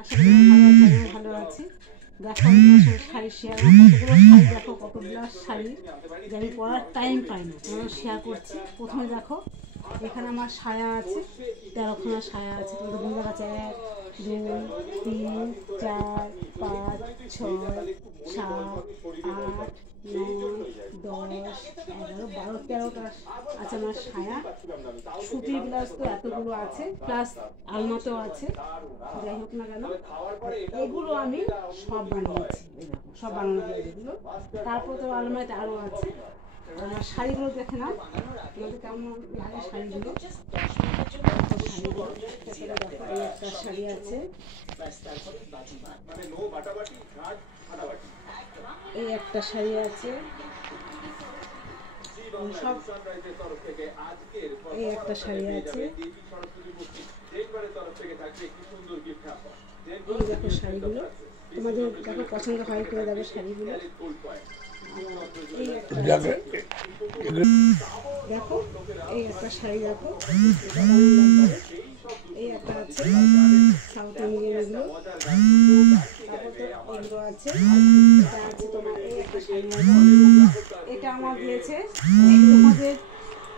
আশা করি ভালো আছি, আমিও ভালো আছি। দেখো আমি তোমার সঙ্গে শাড়ি শেয়ার কতগুলো শাড়ি, দেখো কতগুলো শাড়ি যে আমি পরার টাইম পাই না, তোমার শেয়ার করছি। প্রথমে দেখো এখানে আমার সায়া আছে, 13খানা সায়া আছে। তোমাদের বুঝতে পারছে 1 2 3 4 5 6 7 8 9 10 11 12 13টা আছে আমার সায়া। সুতি ব্লাউজ তো এতগুলো আছে, প্লাস আলমাতেও আছে। যাই হোক না কেন, এগুলো আমি সব বানিয়েছি, এরকম সব বানানো যায় এগুলো। তারপর তো আলমারিতে আরও আছে। আমার শাড়িগুলো দেখে নাও, তোমাদের কেমন লাগে শাড়িগুলো। শাড়িগুলো এই একটা শাড়ি আছে, এই একটা শাড়ি আছে, সব এই একটা শাড়ি আছে। এই দেখো শাড়িগুলো, তোমাদের দেখো পছন্দ হয় করে দেখো শাড়িগুলো। এই একটা আছে, দেখো এই একটা শাড়ি, দেখো এই একটা আছে সাউথ ইন্ডিয়ান এগুলো। তারপর তো এগুলো আছে, এটা আছে তোমার এই একটা শাড়ি আছে, এটা আমার দিয়েছে তোমাদের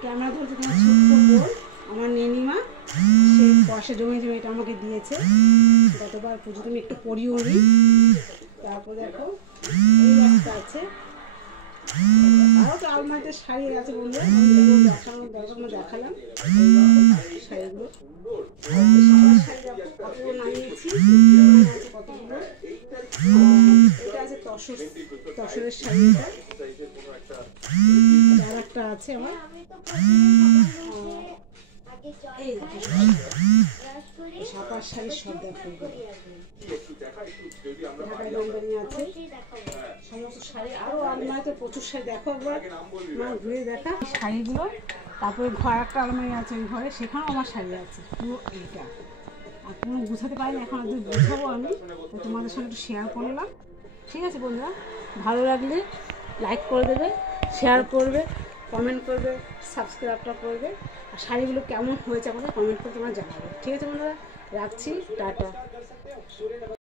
ক্যামেরা ধরছে তোমার ছোট্ট বোন আমার নেনিমা, সে পয়সা জমে জমে এটা আমাকে দিয়েছে। গতবার পুজো তুমি একটু পরিও নি। তারপর দেখো এই একটা আছে, আরও তো আলমারিতে শাড়ি আছে বন্ধুরা, দেখানোর দরকার দেখালাম শাড়িগুলো। কতগুলো নামিয়েছি, আছে কতগুলো। এটা আছে তসরের শাড়িটা, আর একটা আছে আমার এই সাপার শাড়ি, সব দেখো ঢাকায় জামদানি আছে সমস্ত শাড়ি। আরও আলমারিতে প্রচুর শাড়ি, দেখো একবার আমার ঘুরে দেখা শাড়িগুলো। তারপরে ঘর একটা আলমারি আছে, ওই ঘরে সেখানেও আমার শাড়ি আছে পুরো এইটা। আর পুরো গুছাতে পারিনি, এখন আজ গুছাবো আমি, তোমাদের সঙ্গে একটু শেয়ার করলাম। ঠিক আছে বন্ধুরা, ভালো লাগলে লাইক করে দেবে, শেয়ার করবে, কমেন্ট করবে, সাবস্ক্রাইবটা করবে। আর শাড়িগুলো কেমন হয়েছে আমাদের কমেন্ট করে তোমরা জানাবে। ঠিক আছে বন্ধুরা, রাখছি, টাটা।